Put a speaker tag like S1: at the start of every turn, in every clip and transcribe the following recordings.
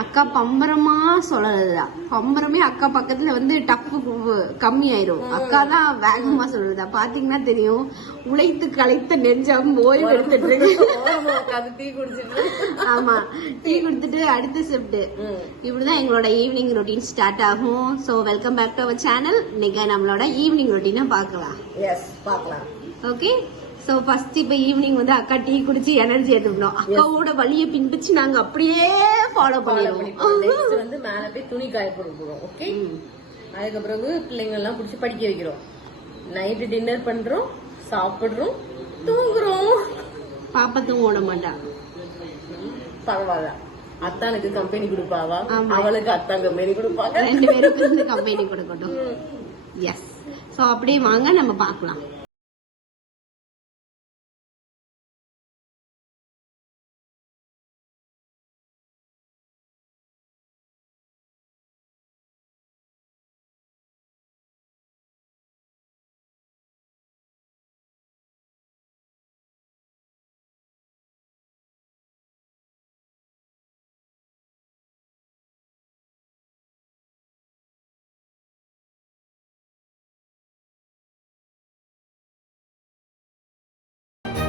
S1: அக்கா பம்பரமா சொல்லலதா பம்பரமே அக்கா பக்கத்துல வந்து டப்பு கம்மி ஆயிரும் அக்கா தான் வேகமா சொல்லுதா பாத்தீங்கன்னா தெரியும் உழைத்து களைத்த நெஞ்சம் ஓய்வு எடுத்துட்டு இருக்கு.
S2: டீ குடிச்சிட்டு
S1: ஆமா. டீ கொடுத்துட்டு அடுத்த ஷிஃப்ட் இப்படிதான் எங்களோட ஈவினிங் ரொட்டீன் ஸ்டார்ட் ஆகும். So welcome back to our channel இன்னைக்கு நம்மளோட ஈவினிங் ரொட்டீனை பார்க்கலாம்.
S2: எஸ் பார்க்கலாம்.
S1: ஓகே சோ ஃபர்ஸ்ட் இப்ப ஈவினிங் வந்து அக்கா டீ குடிச்சு எனர்ஜி எடுத்துக்கணும் அக்காவோட வழியை பின்பற்றி நாங்க அப்படியே ஃபாலோ பண்ணிடுவோம்.
S2: வந்து மேல போய் துணி காய போட போறோம் ஓகே அதுக்கு பிறகு பிள்ளைங்க எல்லாம் பிடிச்சி படிக்க வைக்கிறோம். நைட்டு டின்னர் பண்றோம் சாப்பிடுறோம் தூங்குறோம்.
S1: பாப்பா தூங்க விட மாட்டா.
S2: பரவாயில்ல. அத்தானுக்கு கம்பெனி கொடுப்பாவா. அவளுக்கு அத்தான் கம்பெனி கொடுப்பாங்க.
S1: ரெண்டு பேரும் கம்பெனி கொடுக்கட்டும். எஸ் சோ அப்படியே வாங்க நம்ம பார்க்கலாம்.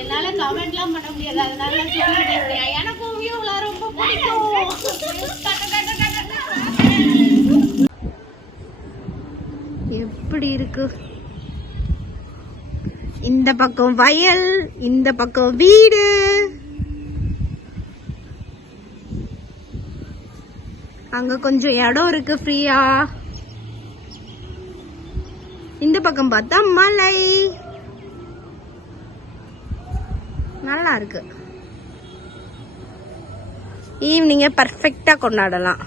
S1: என்னால கமெண்ட்லாம் பண்ண முடியாது. அதனால சொல்லிட்டேன் எனக்கும் வியூல ரொம்ப பிடிக்கும். எப்படி இருக்கு? இந்த பக்கம் வயல் இந்த பக்கம் வீடு. அங்க கொஞ்சம் இடம் இருக்கு ஃப்ரீயா? இந்த பக்கம் பார்த்தா மலை. நல்லா இருக்கு ஈவினிங்கை பர்ஃபெக்டா கொண்டாடலாம்.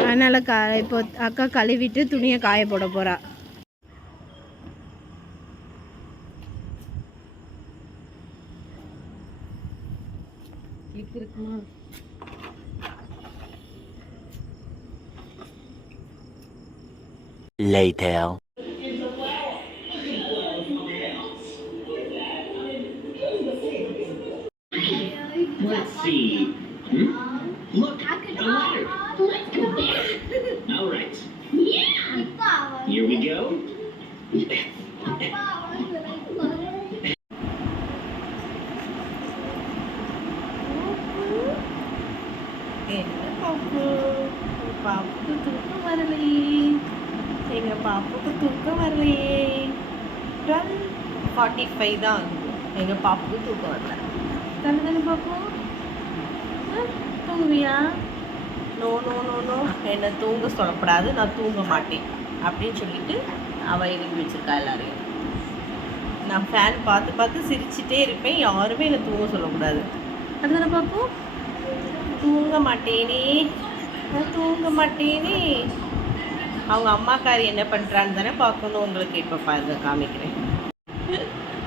S1: அதனால கா இப்போ அக்கா கழுவிட்டு துணியை காய போட போறா.
S3: Later.
S4: Let's see. Hmm? Look, a ladder. Let's go there.
S2: எங்க பாப்புக்கு தூக்கம் வரலையே. டுவெல் ஃபார்ட்டி ஃபைவ் தான் ஆகுது எங்க பாப்புக்கு தூக்கம் வரல. தானே தானே பாப்பு? தூங்குவியா? No no no no. என்னை தூங்க சொல்லப்படாது நான் தூங்க மாட்டேன். அப்படின்னு சொல்லிட்டு அவள் எழுதி வச்சிருக்கா எல்லாரையும். நான் ஃபேன் பார்த்து பார்த்து சிரிச்சிட்டே இருப்பேன். யாருமே என்னை தூங்க சொல்லக்கூடாது. அதுதானே பாப்போம் தூங்க மாட்டேனே. நான் தூங்க மாட்டேனே. அவங்க அம்மாக்காரி என்ன பண்ணுறான்னு தானே பார்க்கணும். உங்களுக்கு இப்போ பாருங்க காமிக்கிறேன்.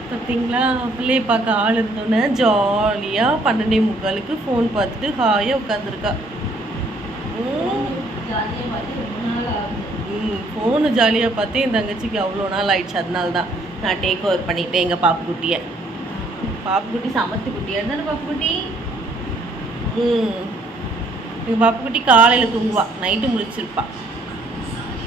S2: பார்த்தீங்களா பிள்ளைய பார்க்க ஆள் இருந்தோன்னே ஜாலியாக பன்னெண்டே முக்காலுக்கு ஃபோன் பார்த்துட்டு ஹாயாக உட்காந்துருக்கா ம். ஃபோனு ஜாலியாக பார்த்து என் தங்கச்சிக்கு அவ்வளோ நாள் ஆயிடுச்சு. அதனால தான் நான் டேக் ஓவர் பண்ணிட்டேன் எங்கள் பாப்புக்குட்டியை. பாப்புக்குட்டி சமத்து குட்டியாக இருந்தாலும் பாப்புக்குட்டி? ம். எங்கள் பாப்புக்குட்டி காலையில் தூங்குவா. நைட்டு முழிச்சிருப்பா